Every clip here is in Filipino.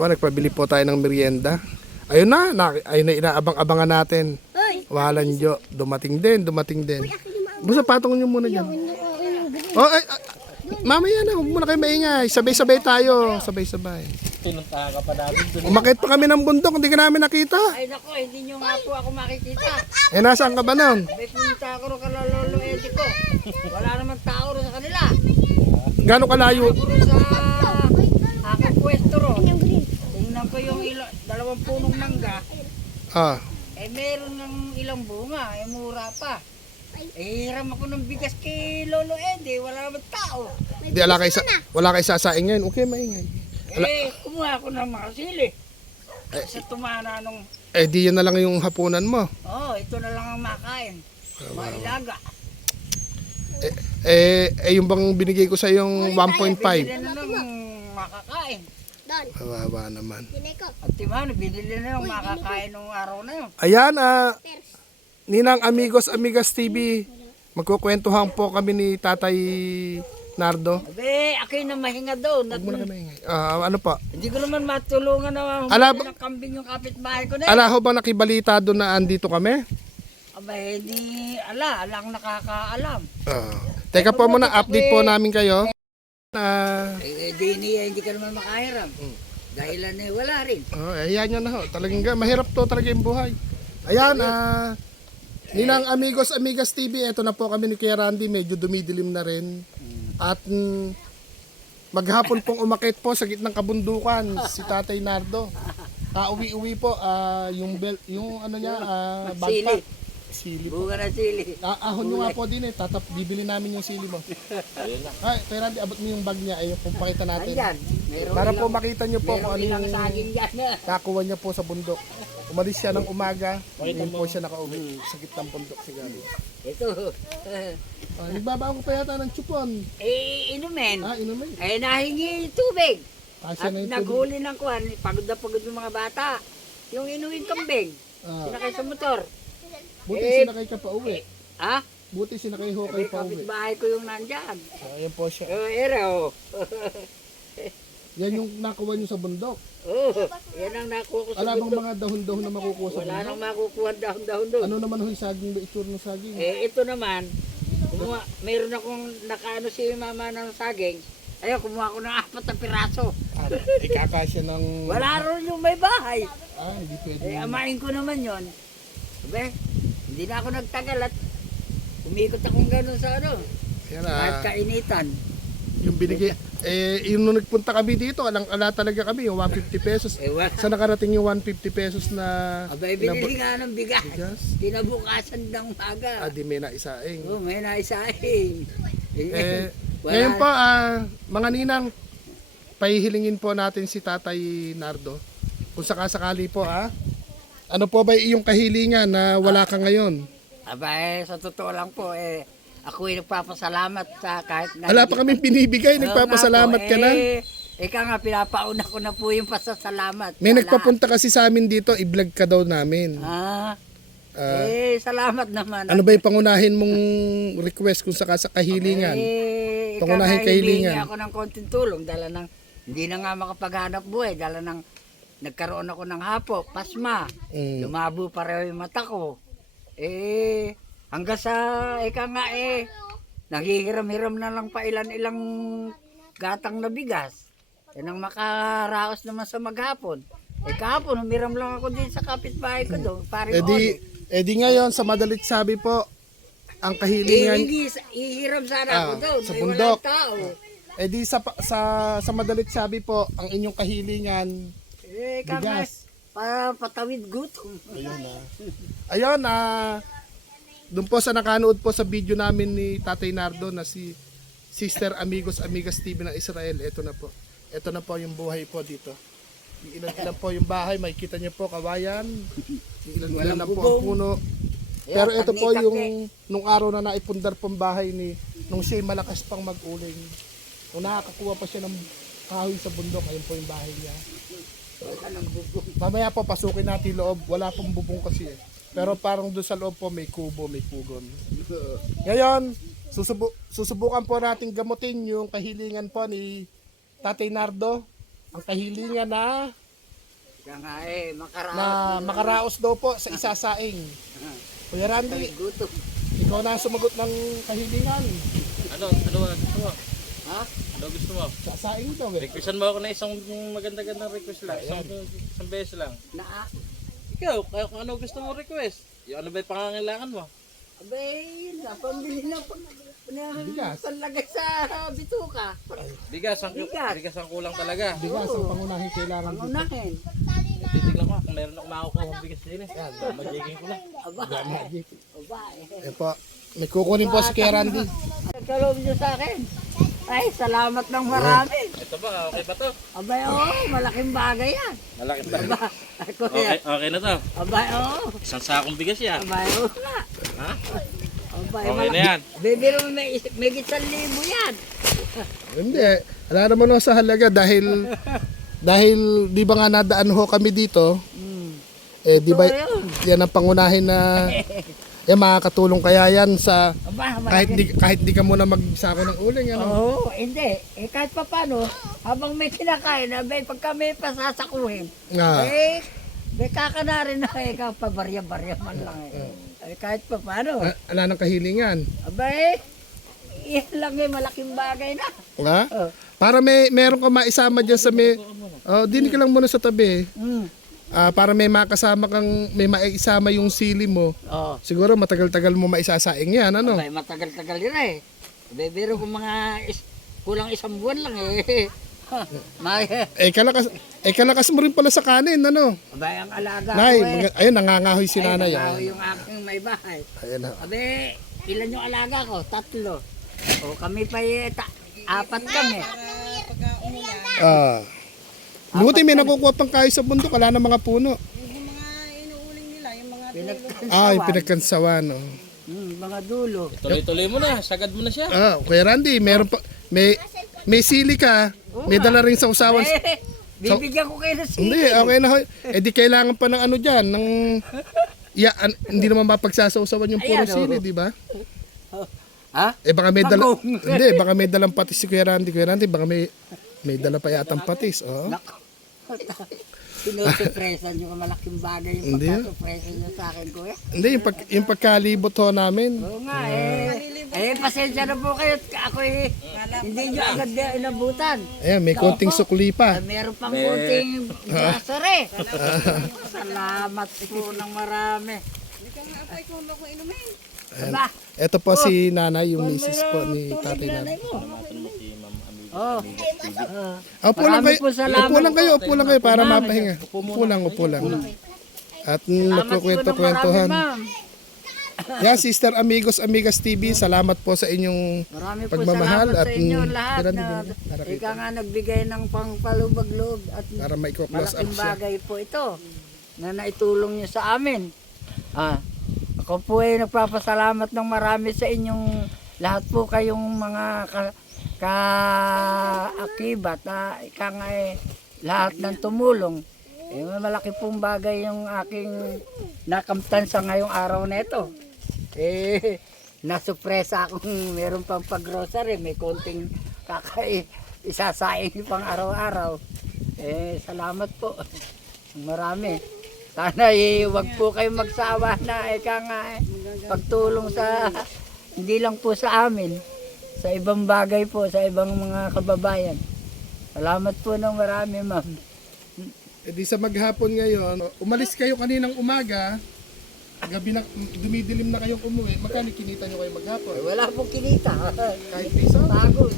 po, nagpabili po tayo ng merienda. Ayun na ayun na inaabang-abangan natin. Walang Diyo, dumating din. Basta patong nyo muna dyan. Oh, mamaya na, huwag muna kayo maingay. Sabay-sabay tayo, sabay-sabay. Pinuntahan ka pa namin doon. Umakit pa kami ng bundok, hindi ka namin nakita. Ay nako, hindi nyo nga po ako makikita. Eh, nasaan ka ba nun? May punta ako rin kalalolo Eddie ko. Wala naman tao rin sa kanila. Gano'ng kalayo? Ako rin sa aking pwesto ro. Tingnan ko yung dalawang punong mangga. Ah, Eh meron ng ilang bunga, eh mura pa. Eh hiram ako ng bigas kay Lolo Eddie, wala naman tao. di wala kayo sasaing ngayon. Okay, maingay. Eh kumuha ako ng mga sili. Sa tumana nung, Eh, di yun na lang yung hapunan mo. ito na lang ang makain. Mailaga. Yung bang binigay ko sa yung 1.5. Binili na lang makakain. Kawawa naman. At timano, binili na lang makakain nung araw na yun. Ayan, Ninang Amigos, Amigas TV. Magkukwentuhan po kami ni Tatay Nardo. Abe, ako'y na mahinga doon. Huwag mo na kayo maingay. Ano pa? Hindi ko naman matulungan na Ala, humuli ng kambing yung kapitbahay ko na. Ala ho ba nakibalita doon na andito kami? Aba, hindi, alang nakakaalam. Teka po muna, update po namin kayo. Hindi ka naman makahiram. Dahilan wala rin. Ayan nyo na ho. Talagang mahirap to talaga yung buhay. Ayan, Ninang Amigos, Amigas TV. Ito na po kami ni Kuya Randy. Medyo dumidilim na rin. At maghapon pong umakit po sa gitnang kabundukan si Tatay Nardo. Uwi-uwi po yung ano niya, Sili. Sili po. Bunga na sili. Ahon nyo nga po din bibili namin yung sili mo. Ay, Kuya Randy, abot mo yung bag niya. Ayun, kung pakita natin. Ayan. Meron Para po ilang- makita nyo po kung ano Meron ilang yung saging dyan. nakuha niya po sa bundok. Umalis siya ng umaga, ngayon po siya nakauwi sa gitnang bundok siguro. Ito. Nagbabaon ko pa yata ng chupon. Inumin. Inumin. Nahingi tubig. Kasya At na yung tubig. naghuli ng kuwan, pagod na pagod yung mga bata. Yung inuwing kambing, sinakay sa motor. Buti sinakay ka pa uwi. Ha? Buti sinakay ho kayo pa uwi. Kapitbahay ko yung nandyan. Ayan po siya. Ero. Yan yung nakuha nyo sa bundok. Yan ang nakuha ko sa Ala bang bundok. mga dahon-dahon na makukuha sa Wala bundok? nang makukuha dahon-dahon doon. Ano naman ho yung saging ba itsura ng saging? Ito naman, mayroon akong nakaano si mama ng saging. Ayun, kumuha ko ng 4 na piraso. Ikakasya ng... Wala rin yung may bahay. Hindi pwede. Amain ko naman yon. Sabi, hindi na ako nagtagal at umikot akong gano'n sa ano. Yan Kahit kainitan. yung binigay. Yung nung nagpunta kami dito, ala talaga kami, yung 150 pesos. Wala. Sa nakarating yung 150 pesos na... Abay, binili nga ng bigas. Bigas? Kinabukasan ng umaga. Di may naisaing. May naisahin. Ngayon po, mga ninang, pahihilingin po natin si Tatay Nardo. Kung sakasakali po, ano po ba iyong kahilingan na wala ka ngayon? Abay, sa totoo lang po, ako'y nagpapasalamat sa kahit na... Wala pa kami binibigay, nagpapasalamat ka na. Ika nga, pinapauna ko na po yung pasasalamat. May nagpapunta kasi sa amin dito, i-vlog ka daw namin. Salamat naman. Ano ba yung pangunahin mong request kung sakasakahilingan? Pangunahing kahilingan. Hindi ako ng konting tulong, hindi na nga makapaghanap buhay, nagkaroon ako ng hapo, pasma, lumabo pareho yung mata ko. Hanggang sa, nanghihiram-hiram na lang pa ilan-ilang gatang na bigas. Yan ang makaraos naman sa maghapon. Kahapon, humiram lang ako din sa kapitbahay ko doon. Di ngayon, sa madalit sabi po, ang kahilingan... Ihiram sana ako doon. Sa May bundok. walang tao. Sa madalit sabi po, ang inyong kahilingan, bigas. Para patawid gutom. Ayun, doon po sa nakanood po sa video namin ni Tatay Nardo na si Sister Amigos Amigas TV ng Israel. Ito na po. Ito na po yung buhay po dito. Ilan po yung bahay, makikita niyo po kawayan. Ilan na po ang puno. Pero ito po yung nung araw na naipundar pong bahay nung siya'y malakas pang mag-uling. Nung nakakakuha pa siya ng kahoy sa bundok, ayun po yung bahay niya. Mamaya po pasukin natin loob. Wala pong bubong kasi Pero parang doon sa loob po may kubo, may pugon. Ngayon, susubukan po natin gamutin yung kahilingan po ni Tatay Nardo. Ang kahilingan na Kaya nga makaraos. na makaraos daw po sa isasaing. Kuya Randy, Gutom. ikaw na ang sumagot ng kahilingan. Ano gusto mo? Ha? Ano gusto mo? Sasaing daw eh. Requestan mo ako na isang maganda-gandang request lang. Isang beses lang. Na, Ikaw, kung ano gusto mo request? Yung ano ba yung pangangailangan mo? abay, yun na, pambili na Bigas. panlagay sa bituka. Bigas ang kulang talaga. Bigas ang pangunahing kailangan dito. Pangunahin. Titignan ko kung meron akong makukuha ng bigas din eh. Magiging ko na. Aba, Magic. aba Eh po, may kukunin po si Kuya Randy. Nagkaloob niyo sa akin. Ay, salamat ng marami. Ito ba? Okay ba to? Abay, malaking bagay yan. Malaki ba? Aba, kuya. Okay na to. Abay, Isang sakong bigas yan. Abay, nga. Ha? Abay, Okay na yan. Bibiro mo may 1,000 yan. Hindi, wala naman ako sa halaga dahil di ba nga nadaan ho kami dito, di ba yan ang pangunahin na yan makakatulong kaya yan sa Aba, kahit di ka muna magsako ng uling ano. Oo, hindi. Kahit pa paano, habang may kinakain, abay, pagka may pasasakuhin, Nga. may kakana rin na pabarya-barya man lang kahit pa paano. Ala ng kahilingan. Abay, yan lang malaking bagay na. Ha? Para meron ka maisama diyan sa dinig ka lang muna sa tabi. Para may makasama kang may maisama yung sili mo. Oo. Siguro matagal-tagal mo maisasaing yan, ano? Abay, matagal-tagal yun Bebero ko mga kulang 1 buwan lang Kalakas mo rin pala sa kanin, ano? Abay, ang alaga Nay, ko ayun, nangangahoy si Ay, nanay. nangahoy yung aking may bahay. Ayan na. Abay, ilan yung alaga ko? 3. O kami pa 4 kami. Buti may nakukuha pang kayo sa bundok, wala na mga puno. Yung mga inuuling nila, yung mga Yung pinagkansawan. Oh. Mga dulo. Tuloy-tuloy mo na. Sagad mo na siya. Kuya Randy, meron pa, may sili ka, may dala rin sa usawan. Bibigyan ko kayo ng sili. Hindi, okay na ho. Di kailangan pa ng ano dyan, ng... hindi naman mapagsasausawan yung puro Ayan, sili, di ba? Ha? Baka may dala... Bagong. Hindi, baka may dalang patis si Kuya Randy. Kuya Randy, baka may dala pa yatang patis. Oh. Sinusupresan nyo malaking bagay yung Hindi. pagkasupresan nyo sa akin, kuya. Hindi, yung pagkalibot ho namin. Oo nga pasensya na po kayo. Ako hindi nyo agad inabutan. Ayan, may konting sukli pa. Meron pang kunting grocery. Salamat po ng marami. Hindi ka nga apay kung ano kung inumin. Diba? Ito po si nanay, yung misis po ni tatay namin. Oh. Upo lang Marami kayo, po salamat. upo lang kayo para mapahinga. Upo lang. At nagkukwento-kwentuhan. Ma'am. Yan, Sister Amigos, Amigas TV, salamat po sa inyong Marami po pagmamahal salamat at sa inyo lahat Kuya na Randy, narakita. ika nga nagbigay ng pangpalubag-loob at Para maiko-close up malaking siya. bagay po ito na naitulong niyo sa amin. Ako po ay nagpapasalamat ng marami sa inyong lahat po kayong mga kaakibat ika nga lahat ng tumulong. Malaki pong bagay yung aking nakamtan sa ngayong araw na ito. Nasupresa akong meron pang pag-grocery, may konting isasaing pang araw-araw. Salamat po. Marami. Sana wag po kayo magsawa na pagtulong sa hindi lang po sa amin, sa ibang bagay po, sa ibang mga kababayan. Salamat po ng marami, ma'am. Di sa maghapon ngayon, umalis kayo kaninang umaga, gabi na, dumidilim na kayong umuwi, magkano kinita nyo kayo maghapon? Wala pong kinita. Kahit piso? Pagod.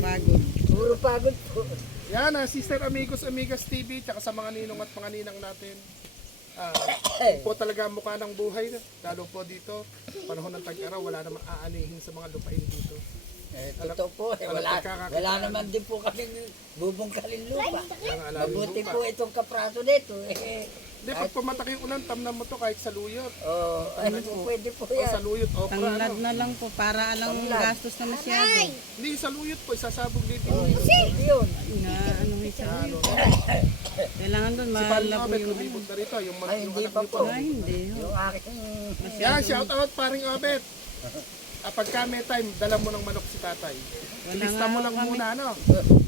Pagod. Puro pagod po. Yan, Sister Amigos, Amigas TV, tsaka sa mga ninong at mga ninang natin. Po talaga ang mukha ng buhay, lalo po dito, panahon ng tag-araw, wala namang aanihin sa mga lupain dito. Totoo po. Wala naman din po kami bubungkalin lupa. Mabuti po itong kapraso dito. Hindi, pag pumatak yung ulan, tamnan mo to kahit sa luyot. Ano po, pwede po O yan. sa luyot, okra, Tanglad ano. na lang po para alang gastos na masyado. Hindi, sa luyot po, isasabog dito. Yun. Na ano siya. Kailangan doon Si Paring malabo Obet, yung lumibot na rito. Yung Ay, hindi pa po. hindi. Yung aking... Yan, shout out Paring Obet. Pagka may time, dala mo ng manok si tatay. Ilista mo lang muna, ano?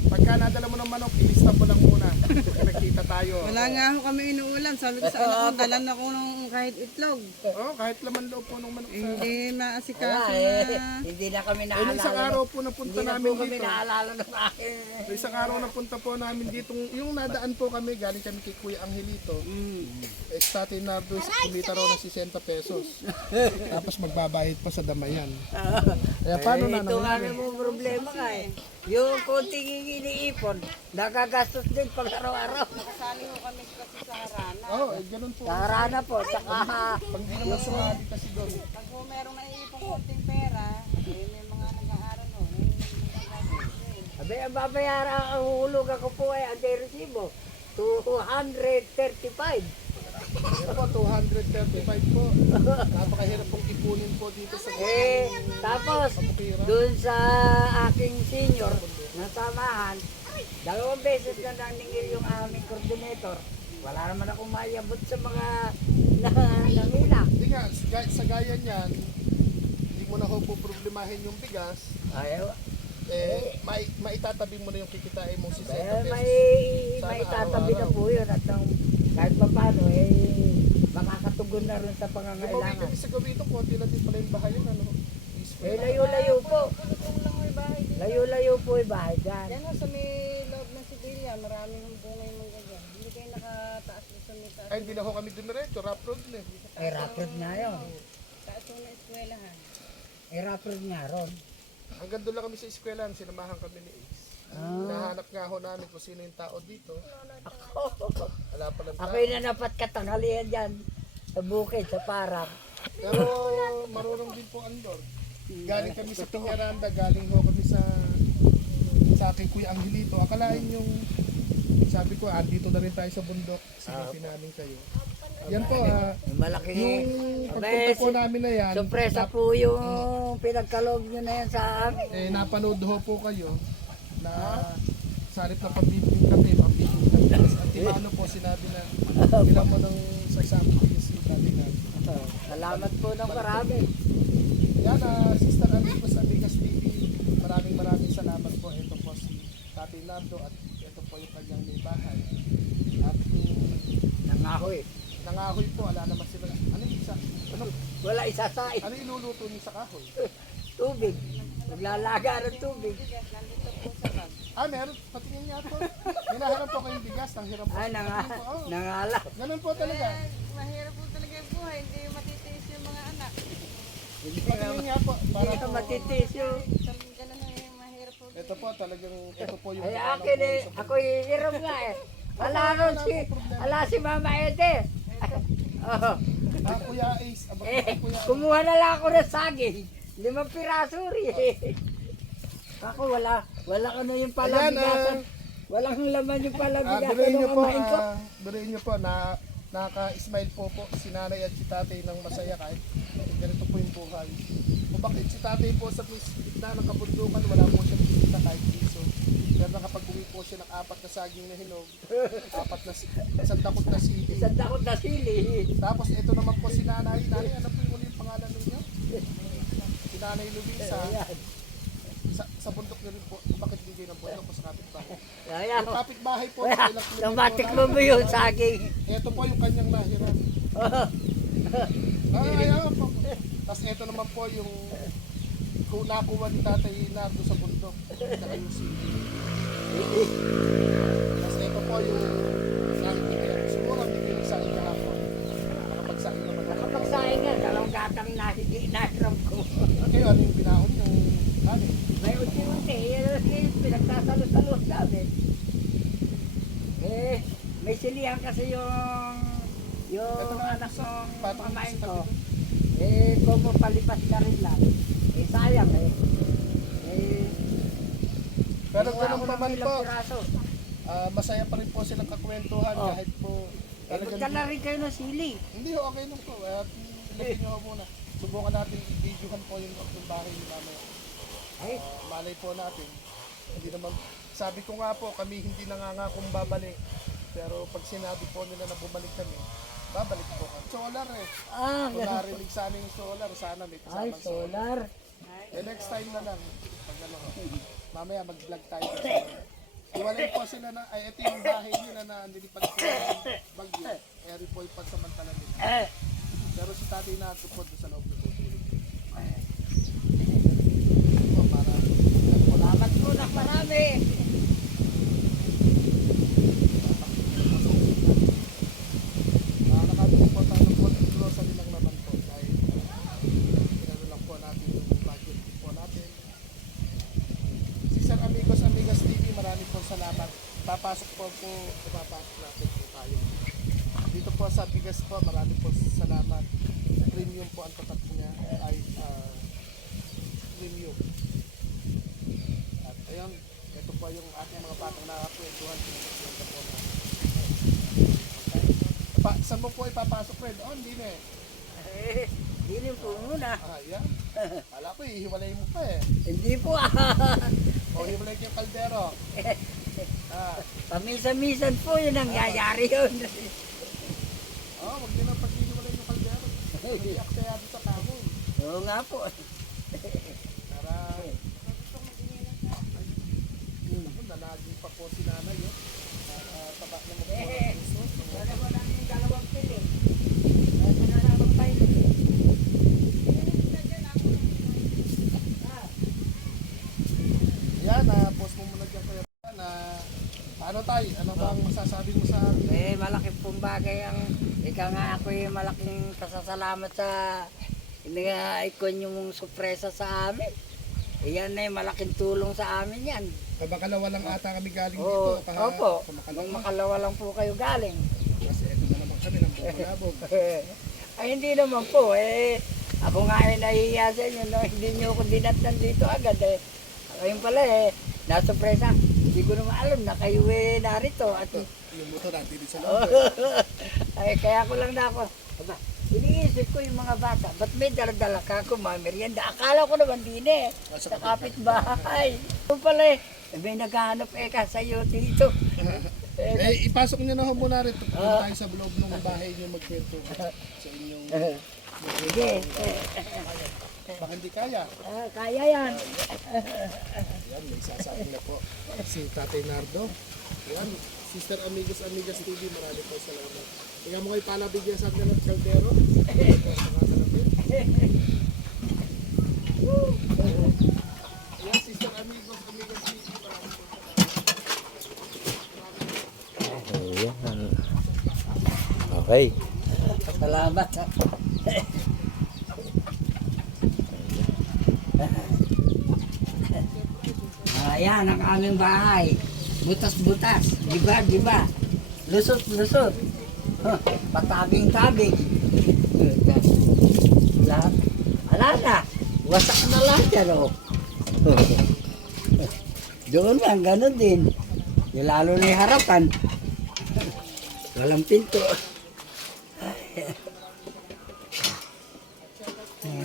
Pagka nadala mo ng manok, ilista mo lang muna. Pagka nagkita tayo. tayo. Wala nga ako kami inuulam. Sabi ko sa anak ko, dalan ako ng kahit itlog. Oh, kahit laman loob po ng manok sa... Hindi Wala maasikaso eh. na. Hindi na kami Eh, nung isang naalala. araw po napunta Hindi na namin po kami dito. naalala ng akin. Nung isang araw napunta po namin dito. Yung nadaan po kami, galing kami kay Kuya Angelito. Eh, sa Tatay Nardo, kumita raw ng 60 pesos. Tapos magbabayad pa sa damayan. Kaya paano na Ito nga nangyari? mo problema nga eh. Yung konting iniipon, nagagastos din pag araw-araw. Kasali ko kami kasi sa harana. Oo, eh, ganun po. Sa harana po, saka Pag di naman sumali kasi doon. Pag po merong naiipong konting pera, eh, may mga nag-aaral o. sabi, ang babayaran, ang uhulog ako po ay ang resibo. 235. Yan po, 235 po. Napakahirap pong ipunin po dito sa Tapos, doon sa aking senior na samahan, 2 beses na naningil yung aming coordinator. Wala naman akong maiabot sa mga nangila. Hindi nga, sa gaya niyan, hindi mo na ho po problemahin yung bigas. Ayaw. Maitatabi mo na yung kikitain mo 60 Eh, pesos. may tatabi na po yun at kahit pa paano, makakatugon na rin sa Lumawi pangangailangan. kami sa gawin ito, konti na din pala yung bahayan. Ano? Layo-layo po. Tutong lang may bahay dito. Layo-layo po yung bahay dyan. Yan o, sa may loob ng Sibilya, maraming bungay mong ganyan. Hindi kayo nakataas doon sa may taas. Ay, hindi na ho kami dumiretso, rough road na eh. Ay, rapid nga yun. Taas mo na eskwelahan. Ay, rapid nga ron. Hanggang doon lang kami sa eskwelahan, sinamahan kami ni Ace. Nahanap nga ho namin kung sino yung tao dito. Wala pa lang tao. Ako'y na dapat katanghalian dyan. Sa bukid, sa parang. Pero marunong din po ang Lord. Galing kami sa Piñaranda, galing ho kami sa aking Kuya Angelito. Akalain yung, sabi ko, andito na rin tayo sa bundok. Sinapin namin kayo. Yan po, Yung malaki. yung pagpunta po namin na yan, Sorpresa po yung pinagkaloob nyo na yan sa amin. napanood ho po kayo na sa halip na pambibig kami, pambibig kami. At Timano po, sinabi na ilan mo nang sasama kayo si Tatay Nardo. Salamat po ng marami. Yan, Sister Amigos, Amigas TV, maraming salamat po. Ito po si Tatay Nardo at ito po yung kanyang may bahay. At Nangahoy. nangahoy po, ala naman sila. Ano yung isa? Wala isasain. Ano yung iluluto niyo sa kahoy? Tubig. Maglalaga ng tubig. Meron. Patingin niya po. Hinaharap po kayong bigas, nang hiram po. Ay, Oo. nangala. Ganun po talaga. Mahirap po talaga yung buhay, hindi matitiis yung mga anak. Patingin niya po. Para Hindi ka po, matitiis yun. Ganun na yung mahirap po. ito po talagang, ito po yung Ay, mukha ng akin buhay eh. sa Ako hihiram nga eh. Ala si Mama Ede. Oh. Kuya Ace. Kuya Kumuha na lang ako ng saging. 5 piraso rin. Ako wala ko na yung palabigasan. Walang laman yung palabigasan Biruin ng niyo po, amain ko. biruin niyo po na nakaka-smile po si nanay at si tatay ng masaya kahit ganito po yung buhay. Kung bakit si tatay po sa gitna ng kabundukan, wala po siya nakikita kahit piso. Pero nakapag-uwi po siya ng 4 na saging na hinog, isang dakot na sili. Isang dakot na sili. Tapos ito naman po si nanay. Nanay, ano po yung uli yung pangalan ninyo? Si nanay Luisa. Ayan. Sa bundok niyo rin po, bakit bigay ng buhay po sa kapitbahay? Ayan. Yung kapitbahay po, Wala. ilang kilometro Namatik lang. mo mo yung saging. Ito po yung kanyang nahiram. Ayaw po. Tapos ito naman po yung kung nakuha ni Tatay Nardo sa bundok. Saka yung sili. Tapos ito po yung nakikita. Siguro hindi kayo nagsaing kahapon. Nakapagsaing naman. Nakapagsaing nga, 2 gatang nahiram ko. Kayo, ano yung binahon yung kanin? May unti-unti, yun pinagsasalo-salo namin. May silihan kasi yung anak ng pamain ko. Kung palipas na rin lang. Sayang eh. Pero kinuha ganun ko pa ng man ilang po, piraso. masaya pa rin po silang kakwentuhan Oh. kahit po Magka na rin kayo ng sili. Hindi ho, okay lang po. At ilagay nyo ho muna. Subukan natin i-videohan po yung bahay ni mamaya. Ay, Malay po natin. Hindi naman, sabi ko nga po, kami hindi nangangakong babalik. Pero pag sinabi po nila na bumalik kami, babalik po kami. Solar eh. Kung narinig sana yung solar, sana may ay, kasamang solar. next time na lang. Pag ano ho. Mamaya mag-vlog tayo. Iwalay po sila na, ay ito yung bahay nila na nilipad po ng bagyo. Eri po yung pansamantala nila. Pero si tatay na ito po doon sa loob ng tutulog. Po, para Salamat po na marami. nakakabili po tayo ng konting grocery lang naman po dahil pinano lang po natin yung budget po natin. Si Sir Amigos Amigas TV, maraming po salamat. Papasok po papasok natin po tayo. Dito po sa bigas po, maraming po salamat. Premium po ang tatak niya ay premium. At ayun, ito po yung ating mga batang nakakwentuhan. Pinagkakita po natin. Saan mo po ipapasok, Fred? Oh, hindi na eh. Dili po muna. Yan. Kala ko, ihiwalay mo pa eh. Hindi po O, hiwalay ko yung kaldero. Pamisa-misan po yun ang yayari yun. Wag nyo na pag-ihiwalay yung kaldero. Hindi aksayado sa kahoy. Oo nga po. Taray. Ako, nalaging pa po si nanay. Tabak na magpura ng puso. Wala mo namin dalawang pili. Wala na naman pa yun. Yan, post mo muna dyan kayo. Paano tayo? Ano bang masasabi mo sa akin? Malaking pong bagay ang ika nga ako'y malaking pasasalamat sa ina-icon yung sorpresa sa amin. Yan malaking tulong sa amin yan. Kabakalawa lang ata kami galing Oo, dito. opo. Nung makalawa lang po kayo galing. Kasi ito na naman kami ng bukalabog. Ay hindi naman po ako nga ay nahihiya sa inyo no? Hindi nyo ako dinatnan dito agad Ayun pala nasurpresa. Hindi ko naman alam na kayo narito at Yung motor natin sa loob. ay kaya ko lang na ako. Aba, iniisip ko yung mga bata, ba't may daladala ka ako merienda? Akala ko naman din sa kapitbahay. Ito pala may naghahanap ka sa iyo dito. Ipasok nyo na ho muna rin. Pupunta tayo sa loob ng bahay nyo magkwento sa inyong... Sige. Baka hindi kaya. Kaya yan. Yan, may sasabi na po. Si Tatay Nardo. Yan, Sister Amigos Amigas TV, marami po salamat. Tingnan mo kayo palabigyan sa atin ng kaldero. Yan, Sister Amigos Amigas TV, marami po salamat. Ayan. Okay. Salamat. Ayan ang aming bahay. Butas-butas. Diba? Lusot-lusot. Patabing-tabing. Lahat. Ala na. Wasak na lang yan Doon lang, ganun din. Lalo na yung harapan. Walang pinto.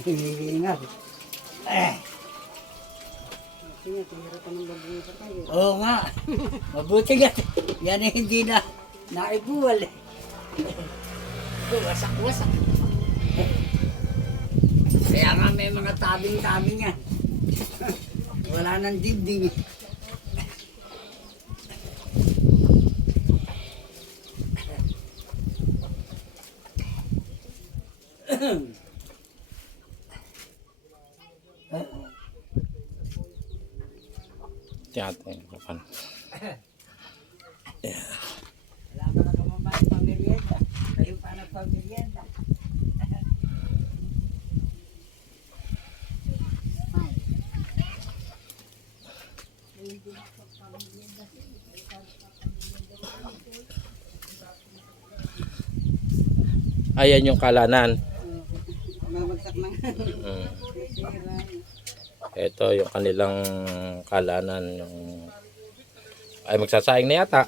Hinihingal. Oo nga. Mabuti nga. Yan eh, hindi na naiguwal Wasak-wasak. Kaya nga may mga tabing-tabing yan. Wala nang dibding. Tiyate. Kapan. Wala ka na kamamahal pamerienda. Kayo pa nagpamerienda. Ayan yung kalanan. Mabagsak na. Mm. Ito yung kanilang kalanan. Ay, magsasaing na yata.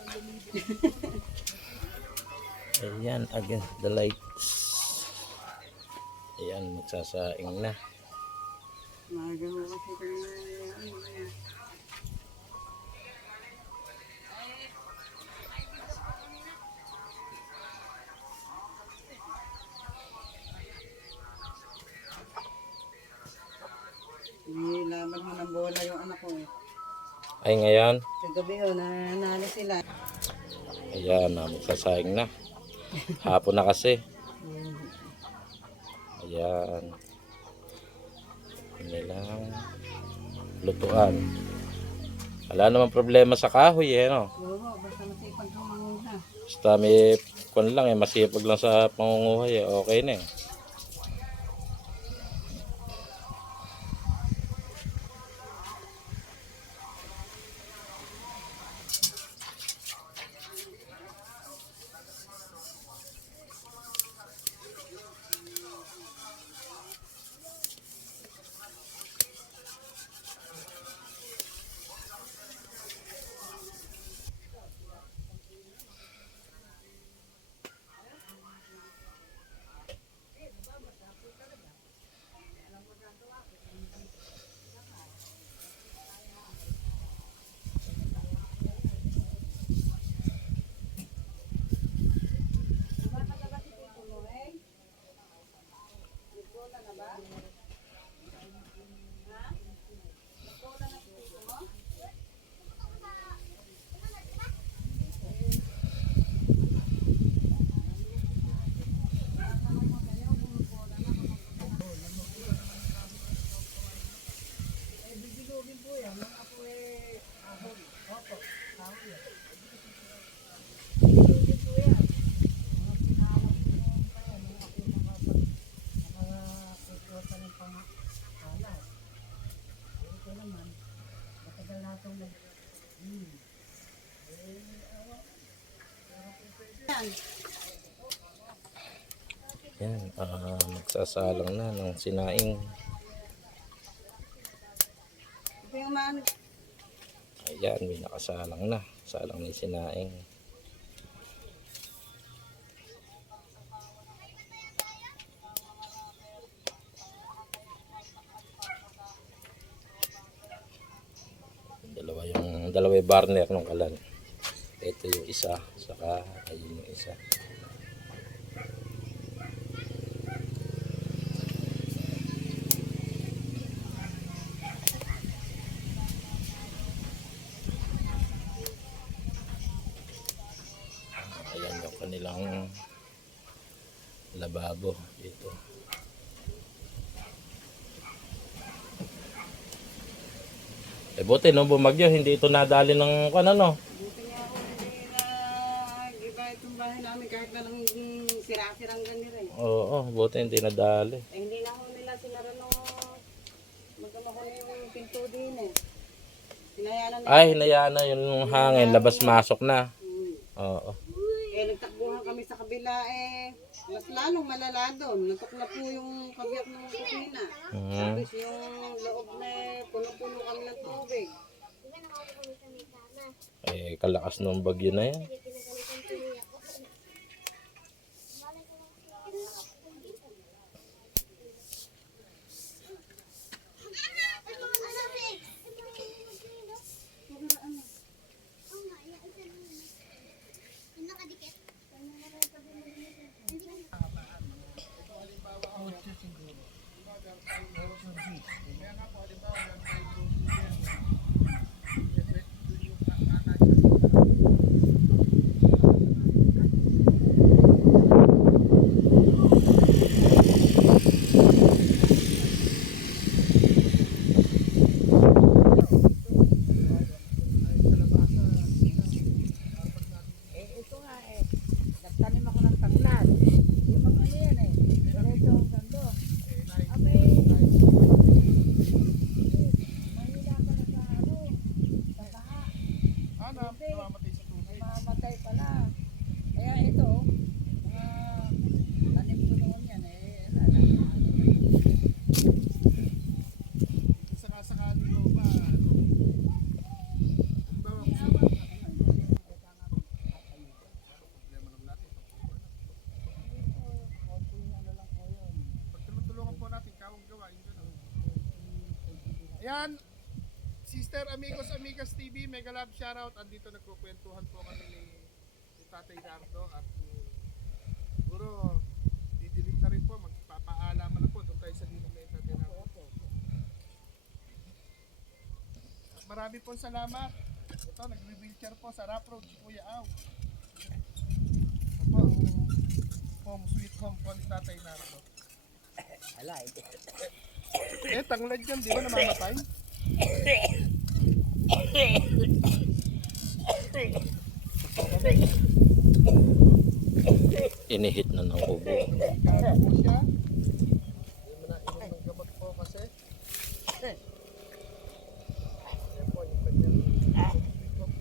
Ayan, against the lights. Ayan, magsasaing na. Magawa kasi ito Nilaban mo ng bola yung anak ko Ay, ngayon. Kagabi nanalo sila. Ayan, magsasayang na. Hapon na kasi. Ayan. Nilang lutuan. Wala namang problema sa kahoy eh, no? Oo, basta masipag kumangunga. Basta may kwan lang eh, masipag lang sa pangunguhay eh, okay na eh. Yan, magsasalang na ng sinaing. Ito yung mga Ayan, may nakasalang na. Salang ni sinaing. Dalawa yung burner ng kalan. Ito yung isa, saka ayun yung isa. Ayan yung kanilang lababo dito. Eh buti nung bumagyo, hindi ito nadali ng ano. buti nga ako hindi na iba itong bahay namin kahit na lang sira-sirang ganito eh. Oo, buti hindi nadali. Hindi na ho nila sinara nung magkano ko na yung pinto din eh. Hinayanan nila. Ay, hinayaan na yung hangin, labas-masok na. Oo. Eh, nagtakbuhan kami sa kabila eh. Mas lalong malala doon. Natukla po yung kabiyak ng kusina. Tapos yung loob na puno-puno kami ng tubig. Eh, kalakas ng bagyo na yan. Ito nga eh, nagtanim ako ng tanglad. Yung mga ano yan eh, diretso hanggang doon. Abay, mahila pala sa ano, sa baha. Namamatay sa tubig. Mamatay pala. Kaya ito, mga tanim ko noon yan eh. Sakasakali ko ba? Pagtulungan po natin, kawang gawain ko na. Ayan, Sister Amigos Amigas TV, mega love shoutout. Andito nagkukwentuhan po kami ni Tatay Nardo at siguro didilig na rin po, magpapaalaman na po doon tayo sa linog na Tatay Nardo. Marami pong salamat. Ito, nagwi-wheelchair po sa rough road si Kuya Aw. Ito po, ang home sweet home po ni Tatay Nardo. Ala, ito. Tanglad yan, di ba namamatay? Inihit na ng ubo. Kaya po siya. Hindi mo na inom ng gamot po kasi. Ayan po, yung kanyang sweet home.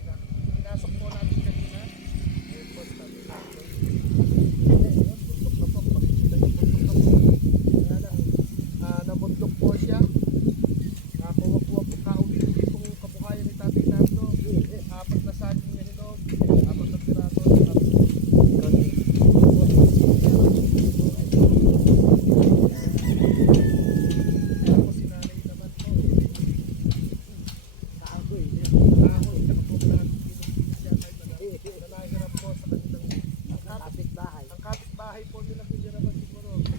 Pinasok po natin kanina. Ayan po, sa Tatay Nardo. Ayan, bundok na po. Makikita yung bundok na po. Kaya lang, nabundok po siya. Nakakuha-kuha po kauli-uli pong kabuhayan ni Tatay Nardo. Apat na saging na hinog, apat na piraso. Tapos si nanay naman po. Kahoy, tsaka po lahat pinong siya kahit na nahihirap po sa kanilang Kapit-bahay. ang kapitbahay po nila piniraman siguro 2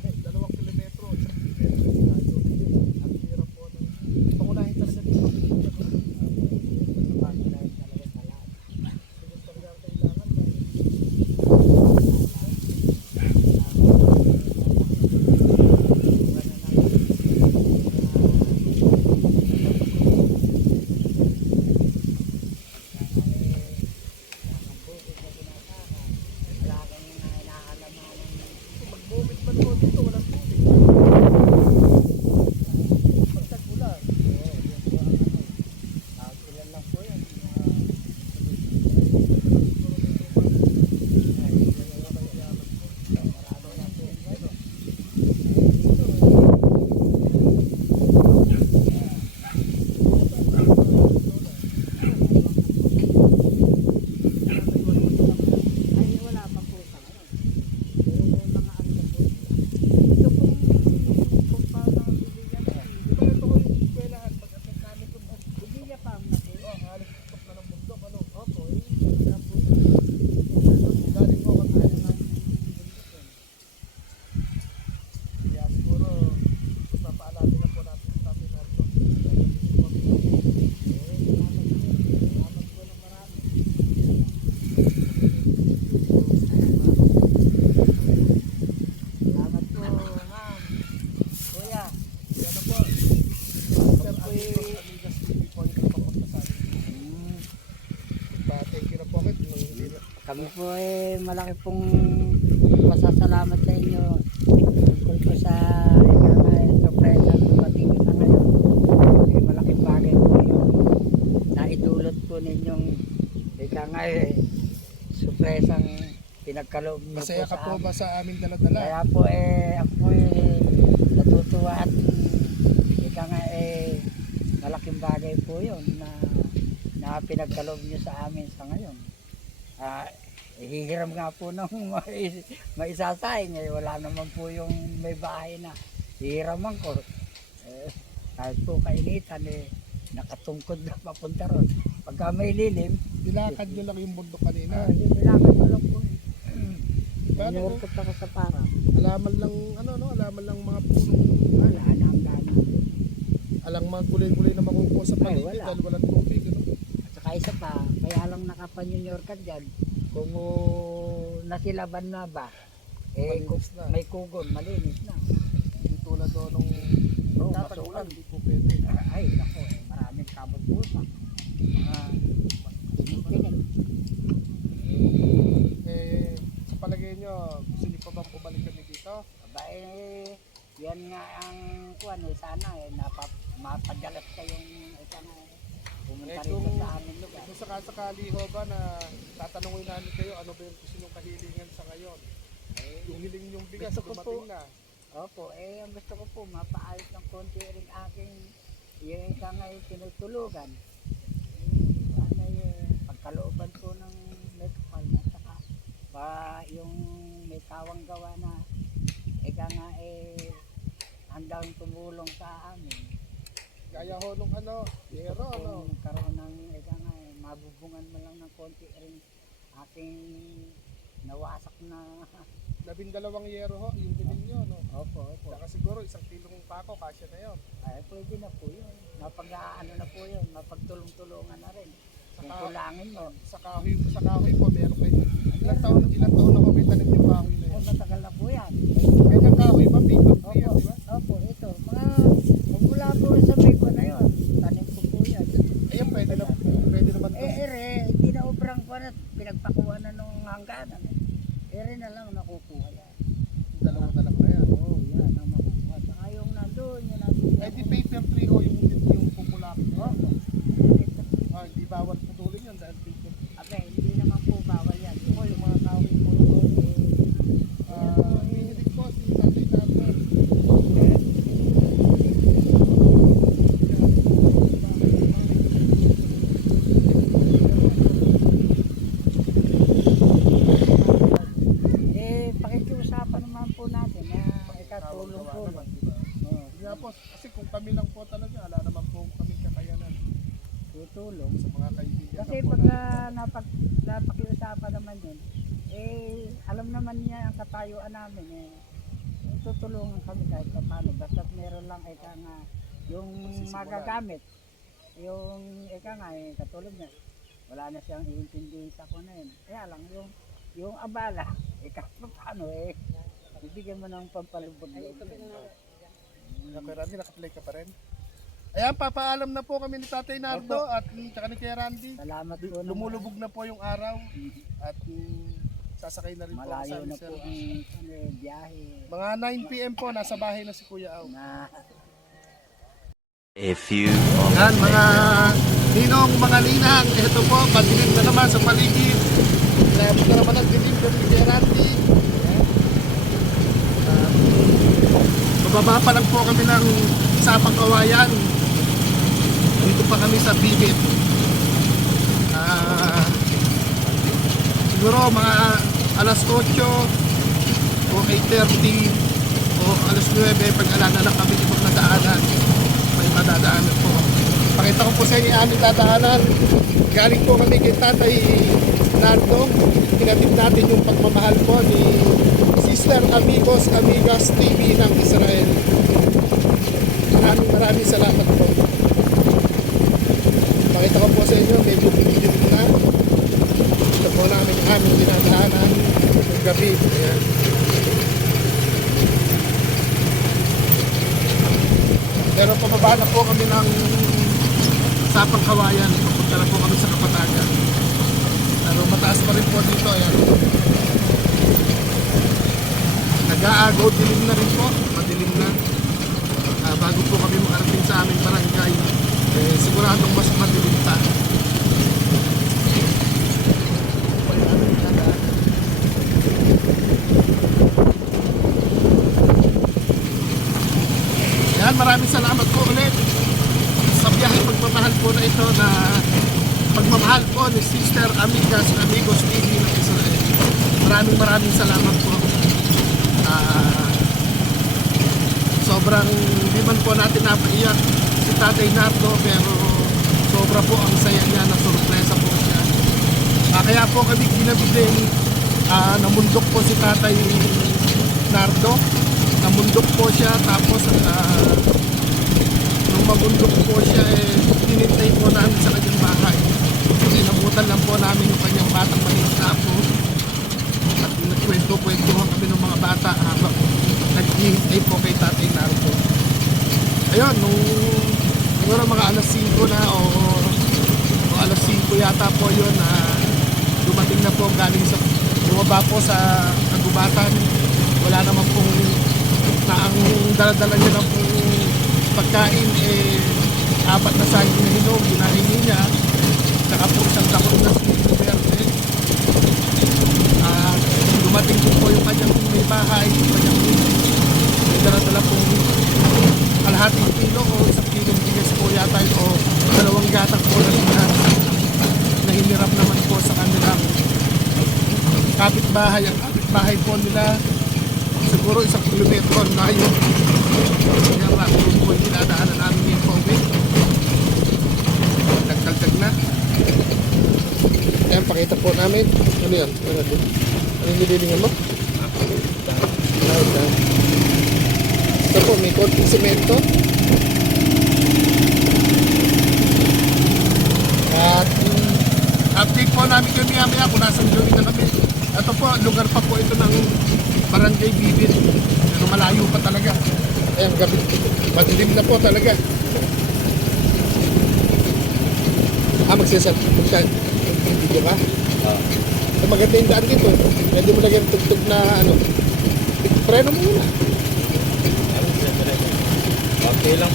kilometro, 1 kilometro tayo. Ang hirap po ng pangunahin talaga dito. Siguro talaga ang kailangan dahil mag-moment man po dito, walang tubig. Pag tag-ulan, Ilan lang po yan. Ay, wala pa po sa ano. Pero may mga ano na po. Ito kung paano ang bibigyan na. di ba ito ko yung eskwelahan, pag-atak namin kung Bibigyan pa na po. halos tutok na ng bundok, ano? Opo, talaga po. Galing ko kami ng kaya siguro, papaalamin na po natin sa Tatay Nardo. Salamat po ng marami. Salamat po, ma'am. Kuya, Yan na po. Sir Amigos, Amigas TV po yung papunta sa atin. Thank you na po kit. kami po malaki pong pasasalamat sa inyo tungkol po sa surprise na dumating sa ngayon. Malaking bagay po yung naidulot po ninyong surpresang pinagkaloob niyo Masaya po ka sa po amin. ba sa aming dala-dala? Kaya po ako po natutuwa at malaking bagay po yun na pinagkaloob nyo sa amin sa ngayon. Hihiram nga po ng maisasayang wala naman po yung may bahay na hihiraman ko. Kahit po kainitan nakatungkod na papunta ron. Pagka may lilim, Dilakad nyo lang yung bundok kanina. nilakad ko lang po. Paano po? Nurkot ako sa para. Alaman lang, alaman lang mga punong, Wala na ang gana. alang mga kulay-kulay na makukuha sa paligid wala. dahil walang tubig. Ano? At saka isa pa, kaya lang nakapanyunyor ka dyan. Kung nasilaban na ba, Malinis na. may kugon, malinis na. Hindi tulad doon nung tatag-ulan, hindi po pwede. Ay, nako, maraming kabot pusa. Mga tinik. Sa palagay nyo, gusto nyo pa bang bumalik kami dito? Aba yan nga ang kuwan sana mapadalas kayong pumunta rito kung sa aming lugar. kung sakasakali ho ba na tatanungin namin kayo, ano ba yung gusto nyong kahilingan sa ngayon? Yung hiling nyong bigas, Gusto ko dumating po. na. Opo, ang gusto ko po, mapaayos ng konti rin aking yung isa nga tinutulugan. Sana pagkalooban po ng medical at saka yung may tawang gawa na ika nga handang tumulong sa amin. Gaya ho nung yero, Kung karoon ng ika nga mabubungan mo lang ng konti rin aking nawasak na 12 yero ho, yung hiling nyo, no? opo. Saka siguro 1 kilong pako, kasya na yun. Ay, pwede na po yun. Mapag-ano na po yun, mapagtulong-tulungan na rin. Kung kulangin mo. Sa kahoy po, meron kayo. Ilang taon na po may tanim yung kahoy na Ay, yun? matagal na po yan. Ganyang kahoy ba? Paper tree yan, di ba? Opo, ito. Magmula po sa may ko na yun. Tanim ko po yan. Ayan, pwede naman to. Hindi na obrang ko na. Pinagpakuha na nung hangganan. Ere na lang nakukuha yan. Dalawa na lang na yan. Oo, yan ang makukuha. Saka yung nandun, yung nandun. Eh di paper tree o yung pupulaki. Opo. Hindi bawal putulin yan dahil paper tree. Abe, hindi naman po bawal yan. Ito yung mga kahoy po doon. Hihilig po si Tatay Nardo. Pakikiusapan naman po natin na ikatulong po. Kaya po, kasi kung kami lang po talaga, wala naman po kami kakayanan Tutulong. sa mga kaibigan. Kasi na po pagka natin. napakiusapan naman yun, alam naman niya ang katayuan namin tutulungan kami kahit pa paano. Basta't meron lang nga yung magagamit. Yung nga katulad niya, wala na siyang iintindihin sa ko na yun. Kaya lang yung abala, kahit pa paano bibigyan mo ng pampalubog. Kuya Randy, nakaplay ka pa rin? Ayan, papaalam na po kami ni Tatay Nardo at tsaka ni Kuya Randy. Salamat po. Lumulubog na po yung araw at sasakay na rin po Malayo kasama na sir. po ang biyahe. Mga 9 PM po, nasa bahay na si Kuya Au. Na A few Yan, mga ninong, mga ninang, ito po, madilim na naman sa paligid. Labot na naman ang dilim ng Kuya Randy. Bababa pa lang po kami ng Sapang Kawayan. Dito pa kami sa Bibit. Siguro mga alas 8 o 8:30 o alas 9 pag-ala na lang kami ibang nadaanan. May madadaanan po. Pakita ko po sa inyo ang aming dadaanan. Galing po kami kay Tatay Nardo. Tinatid natin yung pagmamahal po ni Sister Amigos Amigas TV ng Israel. Maraming salamat po. Pakita ko po sa inyo, medyo dilim na. Ito po namin ang aming dinadaanan ng gabi. Ayan. Pero pababa na po kami ng Sapang Kawayan. Papunta na po kami sa Kapatagan. Pero mataas pa rin po dito. Ayan. Nag-aagaw, dilim na rin po. Madilim na. Bago po kami makarating sa aming barangay, siguradong mas madilim pa. Yan, maraming salamat po ulit sa biyahe pagmamahal po na ito na pagmamahal po ni Sister Amigas Amigos TV ng Israel. Maraming salamat po. Sobrang hindi man po natin napaiyak si Tatay Nardo, pero sobra po ang saya niya, na sorpresa po siya. Kaya po kami ginabi din, namundok po si Tatay Nardo, namundok po siya, tapos nung mamundok po siya, tinintay po namin sa kanyang bahay. Inabutan lang po namin yung kanyang batang maliit na po, at nagkwento-kwento kami ng mga bata habang naghihintay po kay Tatay Nardo. Ayun, nung siguro mga alas 5 na o alas 5 yata po yun, dumating na po galing sa bumaba po sa kagubatan. Wala naman pong na ang daladala niya ng pong pagkain, 4 na saging na hinog, ginahingi niya, saka po isang takot na si Verde. Dumating po yung kanyang may bahay, yung kanyang may dala-dala pong kalahating kilo o 1 kilong bigas po yata o 2 gatang po na bigas na hinirap naman po sa kanilang kapitbahay. Ang kapitbahay po nila siguro 1 kilometro ang layo. Kaya doon po yung dinadaanan namin yung pauwi. Dagdag na. Ayan, pakita po namin. Ano yan? Ano yung nililingan mo? Ito po, may konting semento. At Update po namin kami maya kung nasaan gawin na kami. Ito po, lugar pa po ito ng Barangay Bibit. Pero malayo pa talaga. Ayan, gabi. Madilim na po talaga. Video ka? So, maganda yung daan dito. Pwede mo lagyan tugtog na ano. Preno mo muna. Okay lang.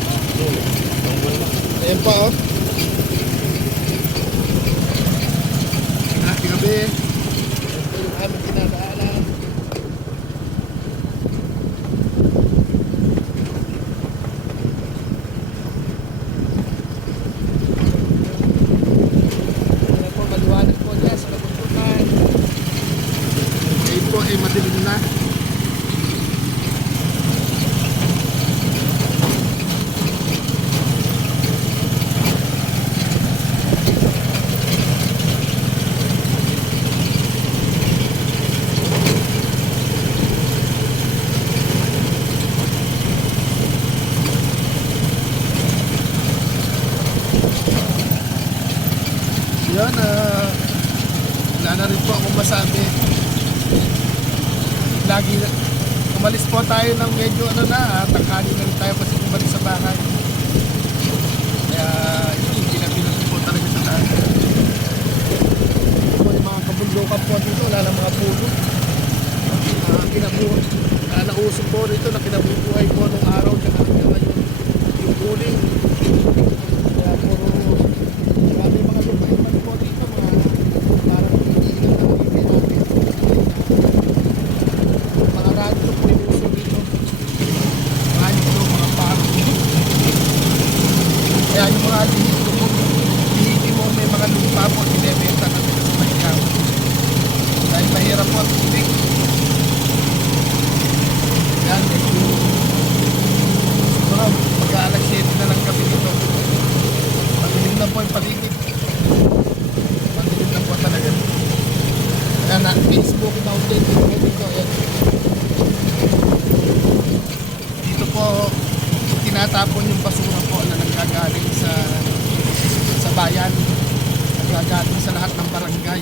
Ayan po, oh. Gabi. Ito yung aming dinadaanan. Ayan po, maliwanag po dyan sa kabuntukan. Ngayon po ay madilim na. Yun, wala na rin po akong masabi. Lagi na, umalis po tayo ng medyo ano na, tanghali na rin tayo kasi umalis sa bahay. Kaya yun, hindi na pinag po talaga sa daan. Ito po yung mga kabundukan po dito, wala na mga puno. Nausok po rito na kinabubuhay po nung araw tsaka ngayon yung uling. Kaya puro grabe mga lupa po dito, mga parang pinigilan ng hindi namin. Mga radyo po yung uso dito. Mga dito, mga parang. Kaya yung mga dito po, hindi mo may mga lupa po, binibenta natin sa mahirap. Dahil mahirap po ang tubig. Yan, medyo siguro mag-aalas 7 na lang kami dito. Madilim na po yung paligid. Madilim na po talaga. Ayan na, Facebook Mountain dito. Ayan. Dito po tinatapon yung basura po na nanggagaling sa bayan. Nanggagaling sa lahat ng barangay.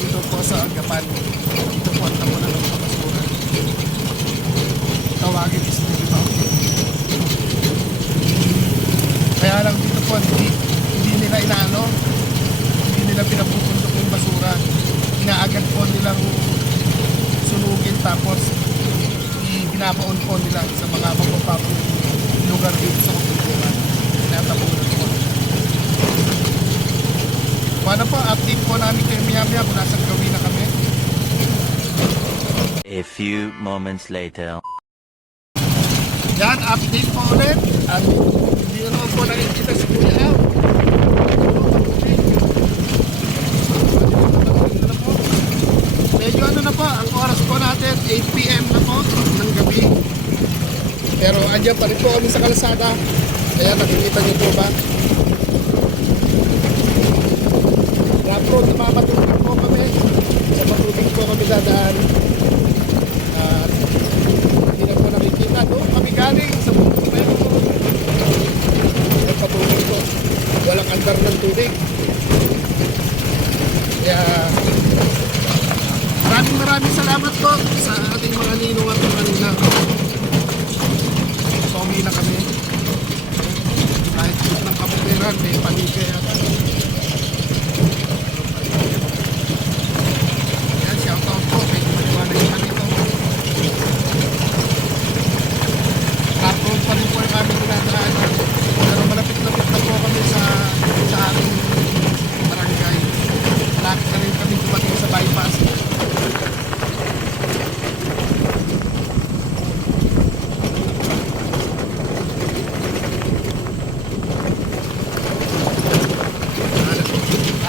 Dito po sa Agapan. Dito po ang tapunan ng basura. Tawagin is Baby Mountain. Kaya lang dito po hindi nila inaano, hindi nila pinapupundok yung basura. Inaagad po nilang sunugin tapos binabaon po nila sa mga mapapapong lugar dito sa Kabundukan. Tinatapunan po. Paano po, update po namin kayo maya kung nasaan gawin na kami. A few moments later. Yan, update po ulit. At hindi naman po nakikita si Kuya Al. Medyo ano na po, ang oras po natin, 8 PM na po ng gabi. Pero andyan pa rin po kami sa kalsada. Ayan, nakikita niyo po ba? Rapro, namamatulig po kami. Sa matubig po kami dadaan. At hindi na po nakikita. Doon kami galing sa bundok na yun. Ay patubig po. Walang andar ng tubig. Kaya maraming salamat po sa ating mga ninong at mga ninang. So uwi na kami. Kahit ng kapupiran, may paligay at yan, shout out po. Medyo maliwanag yung dito. Road pa rin po yung aming dinadaanan. Pero malapit-lapit na po kami sa aming barangay. Malapit na rin kami dumating sa bypass.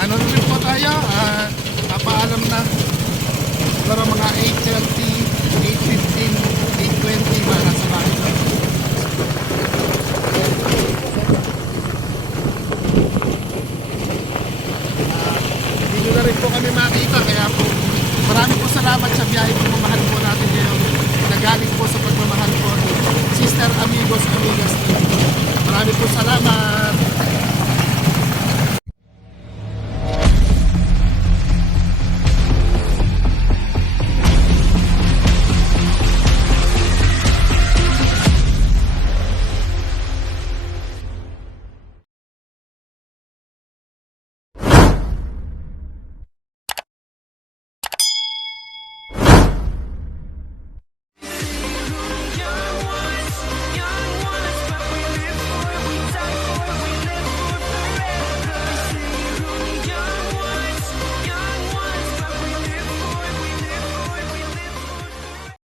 Ano na rin po tayo? Papaalam na. Pero mga 8:30, 8:15